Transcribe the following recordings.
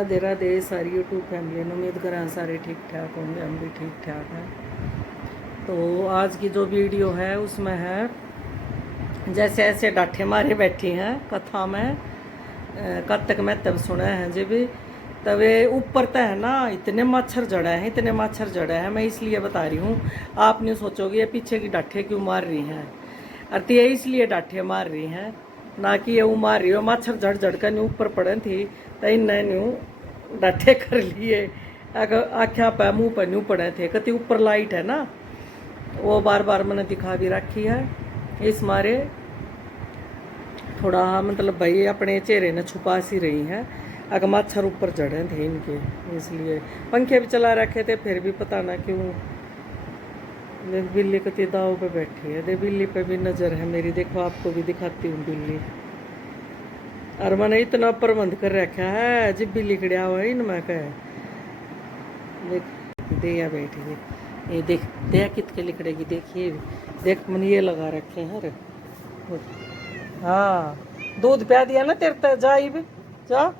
राधे राधे सारी YouTube family ने, उम्मीद करें सारे ठीक ठाक होंगे, हम भी ठीक ठाक हैं। तो आज की जो वीडियो है उसमें है जैसे ऐसे डाठे मारे बैठी हैं कथा में, कब तक मैं तब सुना है जी भी तवे ऊपर तो है ना, इतने मच्छर जड़े हैं, इतने मच्छर जड़े हैं। मैं इसलिए बता रही हूँ, आप नहीं सोचोगे ये पीछे की डाठे क्यों मार रही हैं, अरे ये इसलिए डाठे मार रही हैं ना कि ये मार रही हो। मच्छर जड़ जड़ कर न्यू ऊपर पड़े थी तो इन्हें न्यू डाठे कर लिए, आख्या पे मुँह पर न्यू पड़े थे। कति ऊपर लाइट है ना, वो बार बार मैंने दिखा भी रखी है, इस मारे थोड़ा मतलब भाई अपने चेहरे ने छुपा सी रही हैं। अगर मच्छर ऊपर जड़े थे इनके, इसलिए पंखे भी चला रखे थे, फिर भी पता ना क्यों। देख बिल्ली कति दाव पे बैठी है, देख बिल्ली पे भी नज़र है मेरी, देखो आपको भी दिखाती हूँ बिल्ली। और मैंने इतना प्रबंध कर रखा है जब बिल्ली खड़ा हुआ है इनमें कह देख दिया बैठी है, ये देख दया कित के लिखड़ेगी, देखिए देख मैंने ये लगा रखे हैं। अरे हाँ दूध पिया दिया ना तेरे तक, जा भी जा,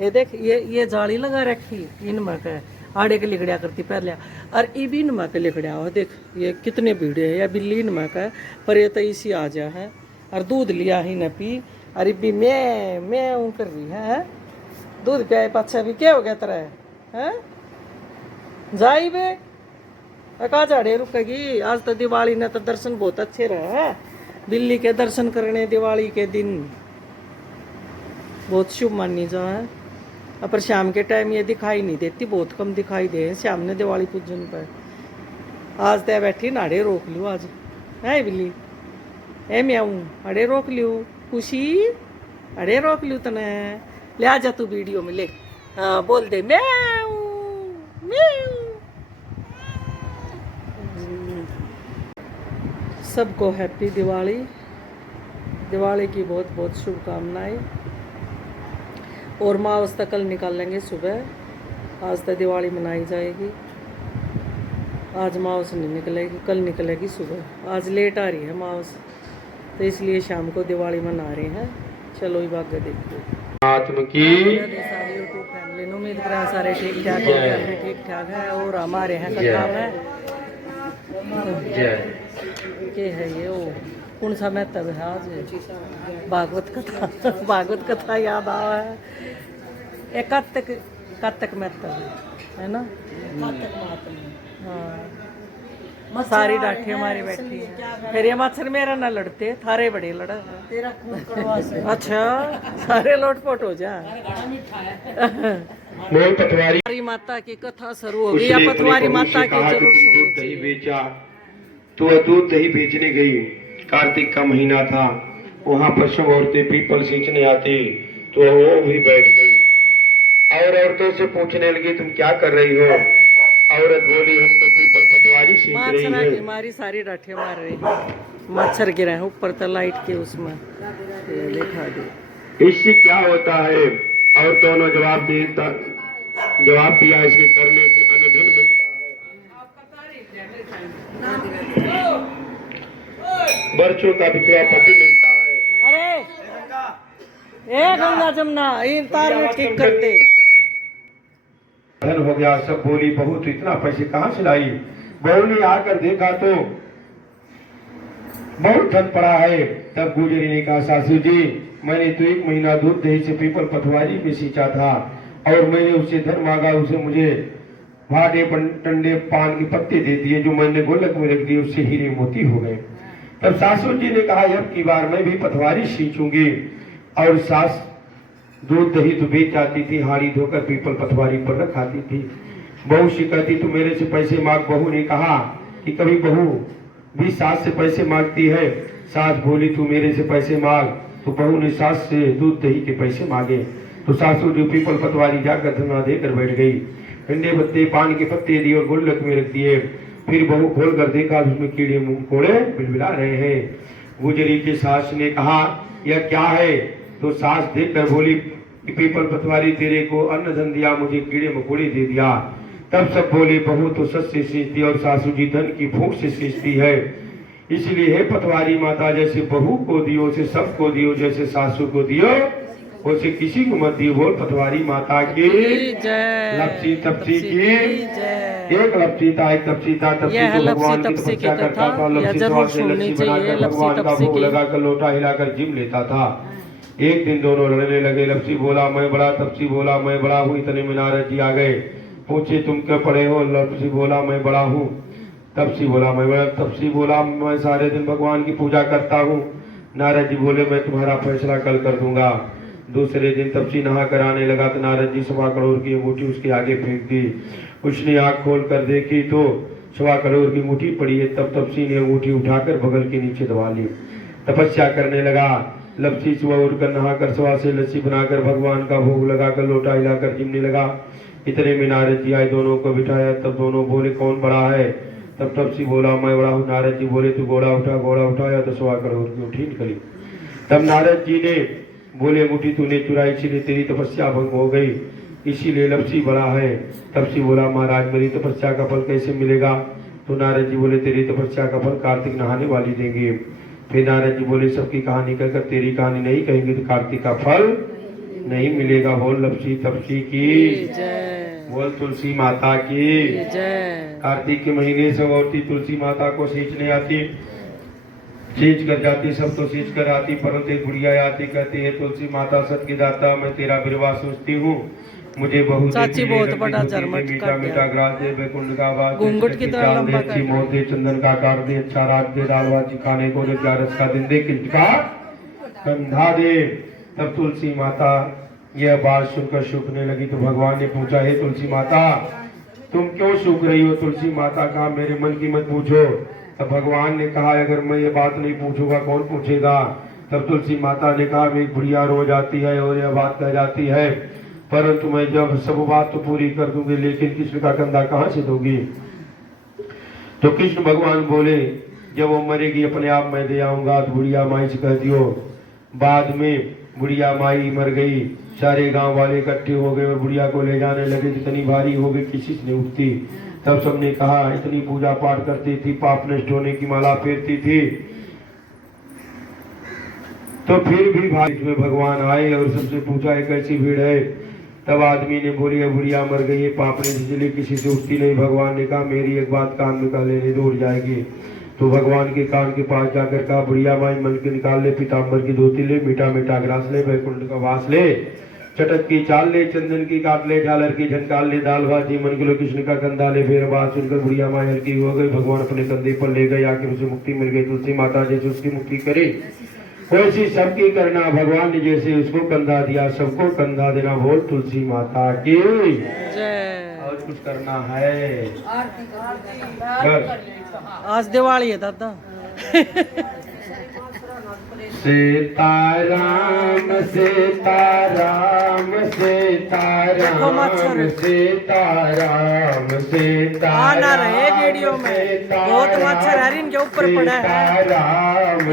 ये देख ये जाली लगा रखी इनमें कह आड़े के लिखड़िया करती पहले, और ये भी इनमें के लिखड़िया हो। देख ये कितने भीड़े है या बिल्ली इनमें का, पर ये तो इसी आ जा है। और दूध लिया ही न पी, अरे भी मैं ऊँ कर रही है, दूध पिया पाछा भी क्या हो गया तेरा है, जाई बे कहा झाड़े रुकेगी। आज तो दिवाली ने तो दर्शन बहुत अच्छे रहे, बिल्ली के दर्शन करने दिवाली के दिन बहुत शुभ मानी जा है। पर शाम के टाइम ये दिखाई नहीं देती, बहुत कम दिखाई दे शाम ने दिवाली पूजन पर। आज तो बैठी नाड़े रोक लियो आज है बिल्ली, ए म्याऊ अड़े रोक लियो, खुशी अड़े रोक लियो तने, ले आ जा तू वीडियो में ले, हाँ बोल दे म्याऊ म्याऊ। सबको हैप्पी दिवाली, दिवाली की बहुत बहुत शुभकामनाएं। और मावस तक कल निकाल लेंगे सुबह, आज तक दिवाली मनाई जाएगी। आज मावस नहीं निकलेगी, कल निकलेगी सुबह। आज लेट आ रही है मावस, तो इसलिए शाम को दिवाली मना रहे हैं। चलो ये बात देखिए आत्म की सारी यूट्यूब फैमिली ने, उम्मीद करें सारे ठीक ठाक होंगे, हम भी ठीक ठाक है। और हमारे हैं कथा में क्या है ये, वो कौन सा महत्व है आज, भागवत कथा भागवत कथा याद आवा है। एक कत्तक महत्व है ना, हाँ सारी डाठी हमारी बैठी है। फिर ये मच्छर मेरा ना लड़ते, थारे बड़े लड़ा तेरा खून कड़वा से। अच्छा सारे लोटपोट हो जा। पथवारी माता की कथा शुरू हो गई, या पथवारी माता की जरूर सुननी चाहिए। बेचा तो दूध दही बेचने गई, कार्तिक का महीना था, वहाँ पर सब औरतें पीपल सींचने आती, तो वो भी बैठ गई और औरतों से पूछने लगी तुम क्या कर रही हो। औरत बोली हम तो पीपल पटवारी सींच रही है। हमारी सारी डाठे मार रही है, मच्छर गिरा है ऊपर तो लाइट के उसमें, दिखा दे। इससे क्या होता है, औरतों ने जवाब दिया इसके करने से अन्न धन मिलता है, बरसों का बिछड़ा पति मिलता है। अरे ए गंगा जमुना इन तार में ठीक करते धन हो गया। सब बोली बहू तो इतना पैसे कहाँ से लाई। बहू ने आकर देखा तो बहुत धन पड़ा है। तब गुजरी ने कहा सासू जी मैंने तो 1 महीना दूध दही से पीपल पथवारी में सींचा था, और मैंने उससे धन मांगा, उसे मुझे भाटे टंडे पान के पत्ते दे दिए, जो मैंने गोलक में रख दिए, उससे हीरे मोती हो गए। तब सासू जी ने कहा अब की बार मैं भी पथवारी सींचूंगी। और सास दूध दही तो बेच आती थी, हाड़ी धोकर पीपल पथवारी पर रखाती थी। बहू से कहती तू मेरे से पैसे मांग। बहू ने कहा कि कभी बहू भी सास से पैसे मांगती है। सास बोली तू मेरे से पैसे मांग, तो बहू ने सास से दूध दही के पैसे मांगे। तो सासू जो पीपल पथवारी जाकर धना देकर बैठ गई, ठंडे पत्ते पान के पत्ते दिए और गोलक में रख दिए। फिर बहू खोल कर देखा उसमें कीड़े मुंह कोड़े बिलबिला रहे हैं। गुजरी की सास ने कहा यह क्या है, तो सास देख कर बोली पीपल पथवारी तेरे को अन्न धन दिया, मुझे कीड़े मकोड़े दे दिया। तब सब बोले बहू तो सच से सींचती और सासू जी धन की फूंक से सींचती है, इसलिए हे पथवारी माता जैसे बहू को दियो से सबको दियो, जैसे सासू को दियो उसे किसी को मत दी। बोल पटवारी माता की जय। लपसी तपसी की जय। एक लपसी था, एक तपसी था। तपसी यह है तो भगवान की लपसी तपस्या की करता कथा। था। यह लपसी जरूर से सुननी लस्सी चाहिए। बनाकर लपसी भगवान का तपसी भोग की। लगाकर लोटा हिलाकर जिम लेता था। एक दिन दोनों लड़ने लगे। लपसी बोला मैं बड़ा, तपसी बोला मैं बड़ा हूँ। इतने में नारद जी आ गए। पूछे तुम क्या पढ़े हो? लपसी बोला मैं बड़ा हूँ। तपसी बोला मैं बड़ा। तपसी बोला मैं सारे दिन भगवान की पूजा करता हूँ। नारद जी बोले मैं तुम्हारा फैसला कल कर दूंगा। दूसरे दिन तपसी नहा कर आने लगा तो नारद जी 1.25 करोड़ की अंगूठी उसके आगे फेंक दी। उसने आंख खोल कर देखी तो 1.25 करोड़ की अंगूठी पड़ी है। तब तपसी ने अंगूठी उठाकर बगल के नीचे दबा ली। तपस्या करने लगा। लपसी सुबह उठकर नहाकर सवा से लस्सी बनाकर भगवान का भोग लगाकर लोटा हिलाकर जिमने लगा। इतने में नारद जी आए, दोनों को बिठाया। तब दोनों बोले कौन बड़ा है? तब तपसी बोला मैं बड़ा हूँ। नारद जी बोले तू घोड़ा उठा। घोड़ा उठाया तो 1.25 करोड़ की अंगूठी निकली। तब नारद जी ने बोले अंगूठी तूने चुराई इसीलिए तेरी तपस्या भंग हो गई, इसीलिए लपसी बड़ा है। तपसी बोला महाराज मेरी तपस्या का फल कैसे मिलेगा? तो नारद जी बोले तेरी तपस्या का फल कार्तिक नहाने वाली देंगे। फिर नारद जी बोले सबकी कहानी कहकर तेरी कहानी नहीं कहेंगे तो कार्तिक का फल नहीं मिलेगा। बोल लपसी तपसी की जय। बोल तुलसी माता की जय। कार्तिक के महीने से औरती तुलसी माता को सींचने आती, सींच कर जाती, सब तो सींच कर आती, परंतु एक बुढ़िया आती कहती है तुलसी माता सत की दाता मैं तेरा विरवा सोचती हूँ, मुझे बहुत चाची बहुत बड़ा जरमट मीठा काट मीठा ग्रास दे, बैकुंठ का बास दे, घूंघट की तरह चांद लंबा दे, अच्छी काट। मौत दे, चंदन का कार दे, अच्छा रात दे, दाल भात खाने को दे, 11 का दिन दे, किंच का कंधा दे। तब तुलसी माता यह बात सुनकर सूखने लगी तो भगवान ने पूछा हे तुलसी माता तुम क्यों सूख रही हो? तुलसी माता कहा मेरे मन की मत पूछो। तब भगवान ने कहा अगर मैं ये बात नहीं पूछूंगा कौन पूछेगा? तब तुलसी माता ने कहा मेरी बुढ़िया रोज आती है और यह बात कह जाती है, परंतु मैं जब सब बात तो पूरी कर दूंगी लेकिन कृष्ण का कंधा कहाँ से दोगी? तो कृष्ण भगवान बोले जब वो मरेगी अपने आप मैं दे आऊंगा। तो बुढ़िया माई से कह दियो। बाद में बुढ़िया माई मर गई, सारे गांव वाले इकट्ठे हो गए और बुढ़िया को ले जाने लगे। इतनी भारी हो गई किसी से नहीं उठती। तब सबने कहा इतनी पूजा पाठ करती थी, पाप नष्ट होने की माला फेरती थी, तो फिर भी भाई में भगवान आए और सबसे पूछा है कैसी भीड़ है? तब आदमी ने बोली बुढ़िया मर गई है, पाप ने इसलिए किसी से उठती नहीं। भगवान ने कहा मेरी एक बात कान में कह लेने दूर जाएगी। तो भगवान के कान के पास जाकर कहा बुढ़िया माई मन के निकाल ले, पीताम्बर की धोती ले, मीठा मीठा ग्रास ले, बैकुंठ का वास ले, चटक की चाल ले, चंदन की काट ले, झालर की झनकार ले, दाल भाती मन किलो कृष्ण का कंधा ले। फिर बात सुनकर बुढ़िया माई हल्की हो गई। भगवान अपने कंधे पर ले गए, आखिर उसे मुक्ति मिल गई। तुलसी माता जैसे उसकी मुक्ति करे वैसी सबकी करना। भगवान ने जैसे उसको कंधा दिया सबको कंधा देना। बोल तुलसी माता की जय। और कुछ करना है बस। आज दिवाली है दादा। सीताराम सीताराम सीताराम सीताराम सीताराम आना रहे वीडियो में बहुत मच्छर है इनके ऊपर पड़ा है,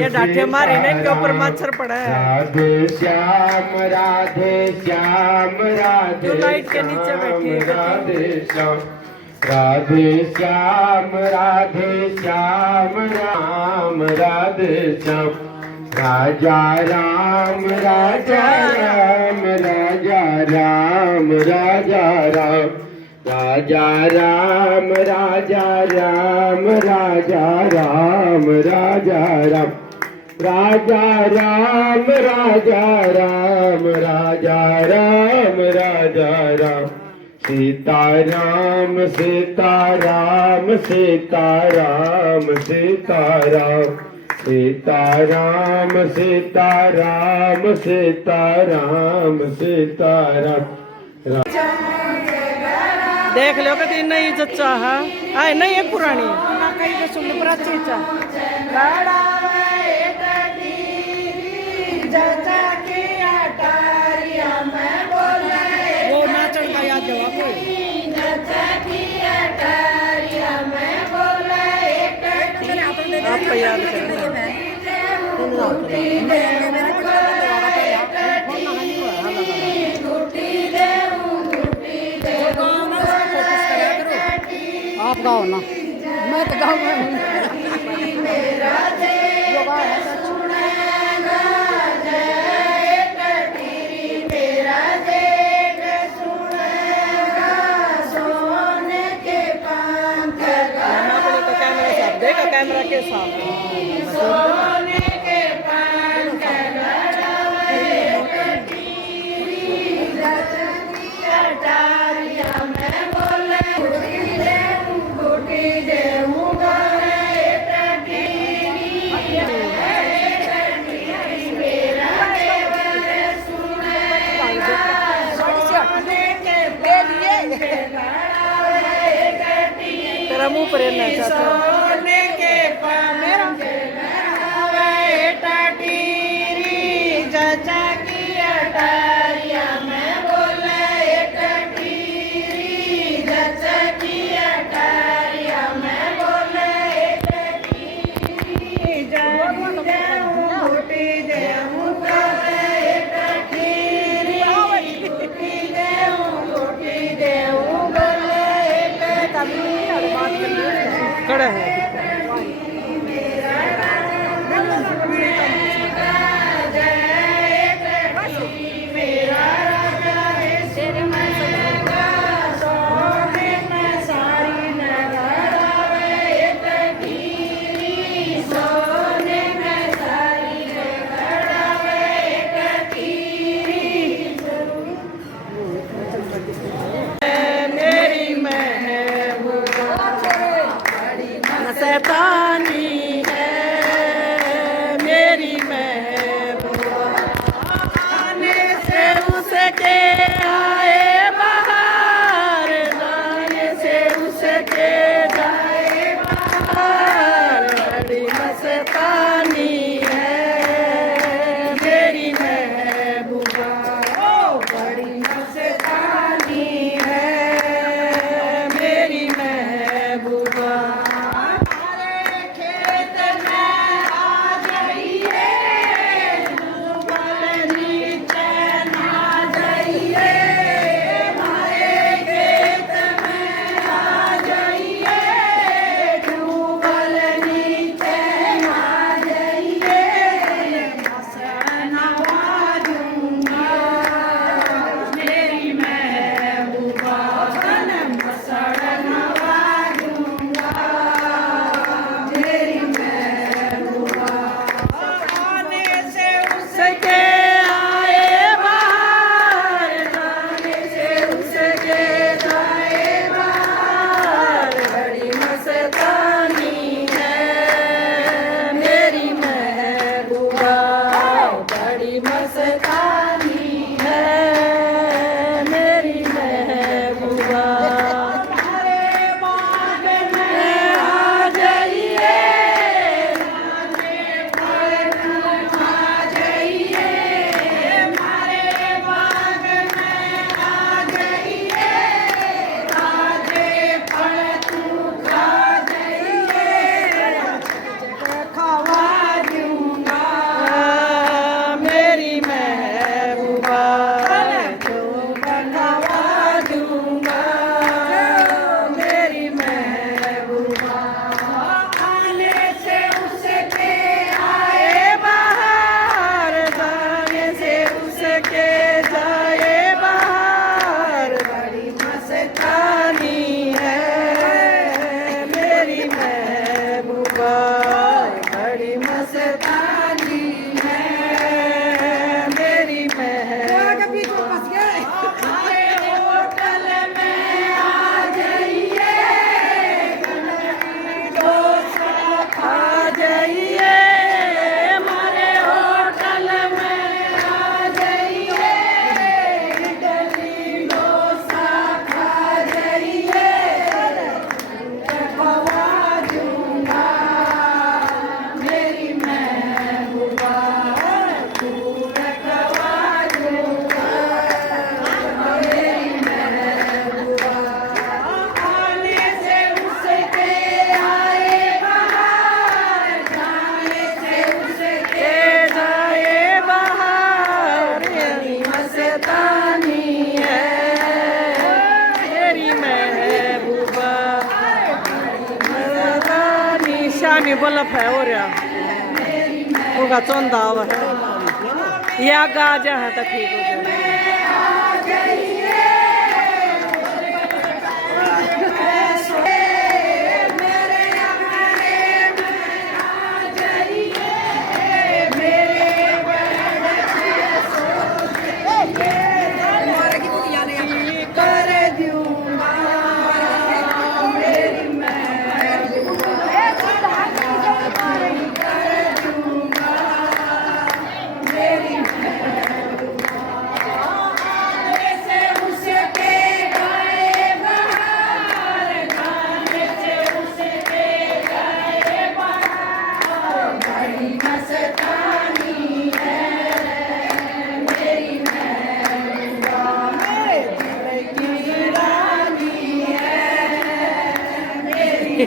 ये डांठे मारे ना इनके ऊपर मच्छर पड़ा है। राधे श्याम राधे श्याम राधे जो लाइट के नीचे बैठी है राधे श्याम राधे श्याम राधे श्याम राम राधे श्याम राजा राम राजा राम राजा राम राजा राम राजा राम राजा राम राजा राम राजा राम राजा राम राजा राम राजा राम राजा राम सीताराम सीताराम सीताराम सीताराम सीताराम सीताराम सीताराम सीताराम। देख लो कभी नई जच्चा है आए नहीं है पुरानी कहीं तो सुन प्राची चा वो नाचन का याद जवाब आप याद करना। आप गाओ ना, मैं तो गाऊंगा। के साथ तेरा मुंह पर सोने के मेरा चाचा की अटारिया में बोले कटीरी चाचा की अटारिया में बोले कटीरी घुटी देऊं कटीरी घुटी देऊं खड़ा है शैतानी है मेरी महबूबा आने से उसके आए बाहर जाने से उसके जाए बाहर बड़ी मस्तानी है मेरी महबूबा ओ बड़ी मस्तानी है मेरी महबूबा शामी बल्ब है और होगा चौंदा हुआ है या गाजा है तो ठीक हो जाएगा।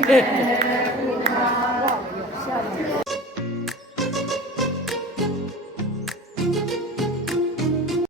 जी